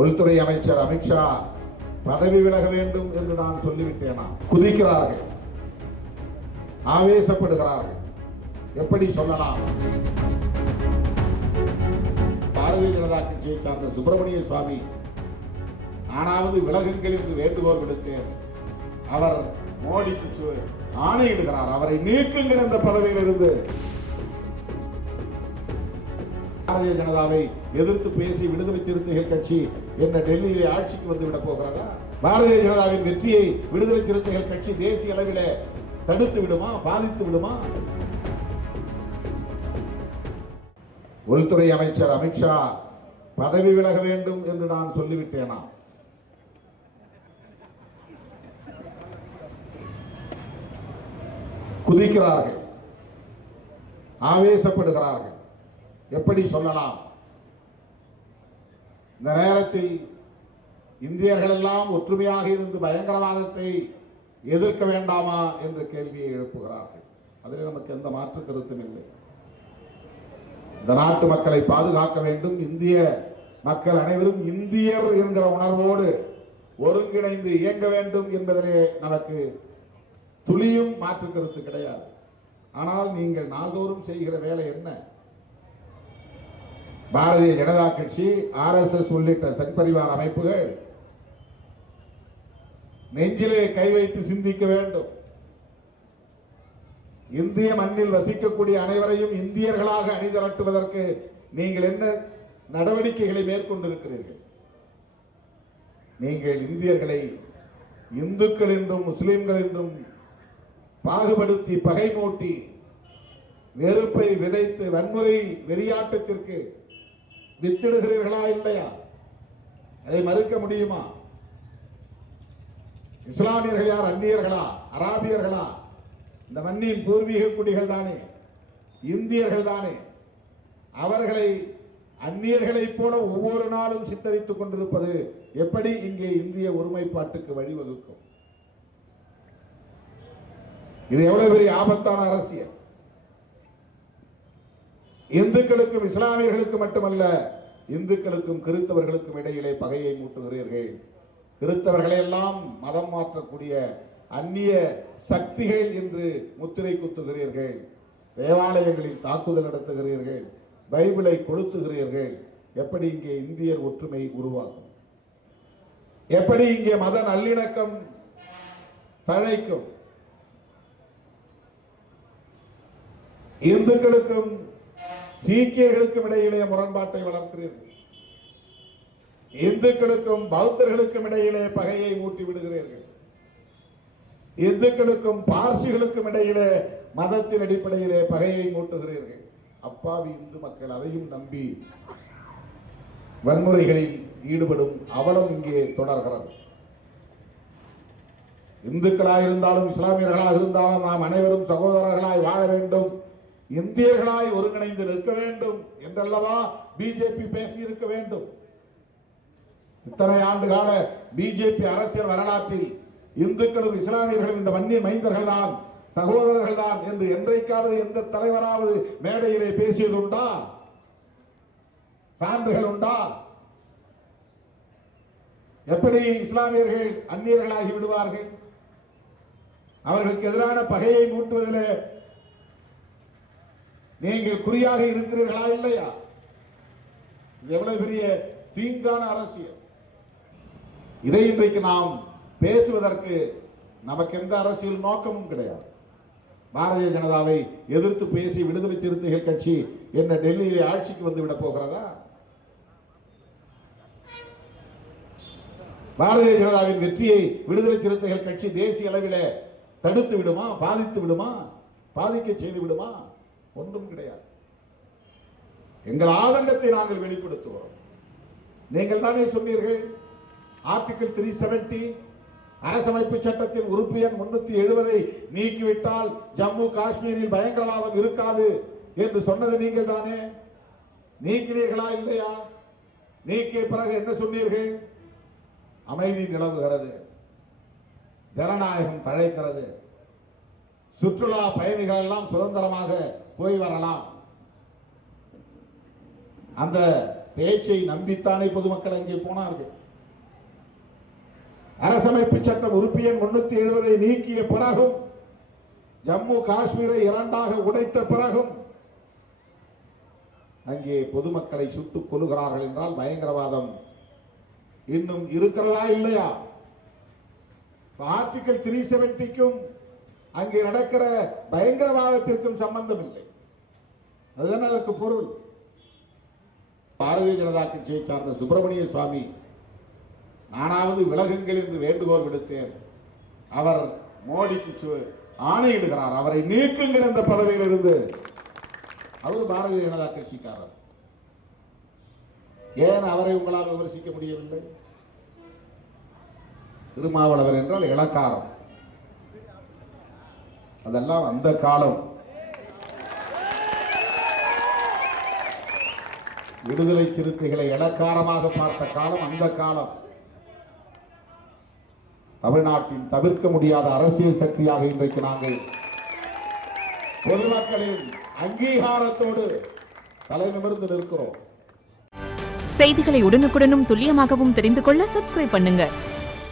உள்துறை அமைச்சர் அமித்ஷா பதவி விலக வேண்டும் என்று நான் சொல்லிவிட்டேனா? குதிக்கிறார்கள், ஆவேசப்படுகிறார்கள். எப்படி சொல்லலாம்? பாரதிய ஜனதா கட்சியை சார்ந்த சுப்பிரமணிய சுவாமி ஆனாவது விலகுங்கள் என்று வேண்டுகோள் விடுத்தேன். அவர் மோடிக்கு ஆணையிடுகிறார், அவரை நீக்குங்கள் இந்த பதவியில் இருந்து. பாரதிய ஜனதாவை எதிர்த்து பேசி விடுதலை சிறுத்தைகள் கட்சி என்ன டெல்லியிலே ஆட்சிக்கு வந்து விட போகிறதா? பாரதிய ஜனதாவின் வெற்றியை விடுதலை சிறுத்தைகள் கட்சி தேசிய அளவில் தடுத்து விடுமா, பாதித்து விடுமா? உள்துறை அமைச்சர் அமித்ஷா பதவி விலக வேண்டும் என்று நான் சொல்லிவிட்டேனா? குதிக்கிறார்கள், ஆவேசப்படுகிறார்கள். எப்படி சொல்லலாம்? இந்த நேரத்தில் இந்தியர்கள் எல்லாம் ஒற்றுமையாக இருந்து பயங்கரவாதத்தை எதிர்க்க வேண்டாமா என்ற கேள்வியை எழுப்புகிறார்கள். அதில் நமக்கு எந்த மாற்று கருத்தும் இல்லை. இந்த நாட்டு மக்களை பாதுகாக்க வேண்டும். இந்திய மக்கள் அனைவரும் இந்தியர் என்கிற உணர்வோடு ஒருங்கிணைந்து இயங்க வேண்டும் என்பதிலே நமக்கு துளியும் மாற்று கருத்து கிடையாது. ஆனால் நீங்கள் நாள்தோறும் செய்கிற வேலை என்ன? பாரதிய ஜனதா கட்சி, RSS உள்ளிட்ட சங்பரிவார் அமைப்புகள் நெஞ்சிலே கை வைத்து சிந்திக்க வேண்டும். இந்திய மண்ணில் வசிக்கக்கூடிய அனைவரையும் இந்தியர்களாக அணிதிரட்டுவதற்கு நீங்கள் என்ன நடவடிக்கைகளை மேற்கொண்டிருக்கிறீர்கள்? நீங்கள் இந்தியர்களை இந்துக்கள் என்றும் முஸ்லிம்கள் என்றும் பாகுபடுத்தி பகை மூட்டி வெறுப்பை விதைத்து வன்முறை வெறியாட்டத்திற்கு வித்திடுகிறீர்களா இல்லையா? அதை மறுக்க முடியுமா? இஸ்லாமியர்கள் யார்? அந்நியர்களா? அராபியர்களா? இந்த மண்ணின் பூர்வீக குடிகள் தானே, இந்தியர்கள் தானே. அவர்களை அந்நியர்களைப் போல ஒவ்வொரு நாளும் சித்தரித்துக் கொண்டிருப்பது எப்படி இங்கே இந்திய ஒருமைப்பாட்டுக்கு வழிவகுக்கும்? இது எவ்வளவு பெரிய ஆபத்தான அரசியல்! இந்துக்களுக்கும் இஸ்லாமியர்களுக்கும் மட்டுமல்ல, இந்துக்களுக்கும் கிறிஸ்தவர்களுக்கும் இடையிலே பகையை மூட்டுகிறீர்கள். கிறிஸ்தவர்களை எல்லாம் மதம் மாற்றக்கூடிய அந்நிய சக்திகள் என்று முத்திரை குத்துகிறீர்கள். தேவாலயங்களில் தாக்குதல் நடத்துகிறீர்கள், பைபிளை கொளுத்துகிறீர்கள். எப்படி இங்கே இந்தியர் ஒற்றுமை உருவாகும்? எப்படி இங்கே மத நல்லிணக்கம் தழைக்கும்? இந்துக்களுக்கும் சீக்கியர்களுக்கும் இடையிலே முரண்பாட்டை வளர்க்கிறீர்கள். இந்துக்களுக்கும் பௌத்தர்களுக்கும் இடையிலே பகையை மூட்டி விடுகிறீர்கள். இந்துக்களுக்கும் பார்சிகளுக்கும் இடையிலே மதத்தின் அடிப்படையிலே பகையை மூட்டுகிறீர்கள். அப்பாவி இந்து மக்கள் அதையும் நம்பி வன்முறைகளில் ஈடுபடும் அவலம் இங்கே தொடர்கிறது. இந்துக்களாக இருந்தாலும் இஸ்லாமியர்களாக இருந்தாலும் நாம் அனைவரும் சகோதரர்களாய் வாழ வேண்டும், இந்தியர்களாய் ஒருங்கிணைந்து நிற்க வேண்டும் என்றல்லவா பிஜேபி பேசி இருக்க வேண்டும். இத்தனை ஆண்டு கால பிஜேபி அரசியல் வரலாற்றில் இந்துக்களும் இஸ்லாமியர்களும் இந்த மண்ணின் மைந்தர்கள் தான், சகோதரர்கள் தான் என்று என்றைக்காவது எந்த தலைவராவது மேடையிலே பேசியது உண்டா? சான்றுகள் உண்டா? எப்படி இஸ்லாமியர்கள் அந்நியர்களாகி விடுவார்கள்? அவர்களுக்கு எதிரான பகையை மூட்டுவதிலே நீங்கள் குறியாக இருக்கிறீர்களா இல்லையா? இது எவ்வளவு பெரிய தீங்கான அரசியல்! இதை இன்றைக்கு நாம் பேசுவதற்கு நமக்கு எந்த அரசியல் நோக்கமும் கிடையாது. பாரதிய ஜனதாவை எதிர்த்து பேசி விடுதலை சிறுத்தைகள் கட்சி என்ன டெல்லியிலே ஆட்சிக்கு வந்து விட போகிறதா? பாரதிய ஜனதாவின் வெற்றியை விடுதலை சிறுத்தைகள் கட்சி தேசிய அளவில் தடுத்து விடுமா, பாதித்து விடுமா, பாதிக்க செய்து விடுமா? ஒன்றும் கிடையாது. எங்கள் ஆதங்கத்தை நாங்கள் வெளிப்படுத்துவோம். நீங்கள் தானே சொன்னீர்கள், ஆர்டிகிள் 370 அரசமைப்பு சட்டத்தின் உறுப்பு எண் 370 நீக்கிவிட்டால் ஜம்மு காஷ்மீரில் பயங்கரவாதம் இருக்காது என்று சொன்னது நீங்கள் தானே. நீக்கினீர்களா இல்லையா? நீக்கிய பிறகு என்ன சொன்னீர்கள்? அமைதி நிலவுகிறது, ஜனநாயகம் தழைக்கிறது, சுற்றுலா பயணிகள் எல்லாம் சுதந்திரமாக போய் வரலாம், அந்த பேச்சை நம்பித்தானே பொதுமக்கள் அங்கே போனார்கள். அரசமைப்பு சட்டம் உறுப்பியன் 370 நீக்கிய பிறகும், ஜம்மு காஷ்மீரை இரண்டாக உடைத்த பிறகும் அங்கே பொதுமக்களை சுட்டுக் கொல்லுகிறார்கள் என்றால் பயங்கரவாதம் இன்னும் இருக்கிறதா இல்லையா? ஆர்டிகல் 370க்கும் அங்கே நடக்கிற பயங்கரவாதத்திற்கும் சம்பந்தம் இல்லை. அதுதான் அதற்கு பொருள். பாரதிய ஜனதா கட்சியை சார்ந்த சுப்பிரமணிய சுவாமி, நானாவது விலகுங்கள் என்று வேண்டுகோள் விடுத்தேன். அவர் மோடிக்கு ஆணையிடுகிறார், அவரை நீக்குங்கள் இந்த பதவியில் இருந்து. அவர் பாரதிய ஜனதா கட்சிக்காரர். ஏன் அவரை உங்களால் விமர்சிக்க முடியவில்லை? திருமாவளவர் என்றால் இளக்காரம். அதெல்லாம் அந்த காலம். விடுதலை சிறுத்தைகளை இளக்காரமாக பார்த்த காலம் அந்த காலம். தமிழ்நாட்டின் தவிர்க்க முடியாத அரசியல் சக்தியாக இன்றைக்கு நாங்கள் பொதுமக்களின் அங்கீகாரத்தோடு தலை நிமிர்ந்து நிற்கிறோம். செய்திகளை உடனுக்குடனும் துல்லியமாகவும் தெரிந்து கொள்ள சப்ஸ்கிரைப் பண்ணுங்க.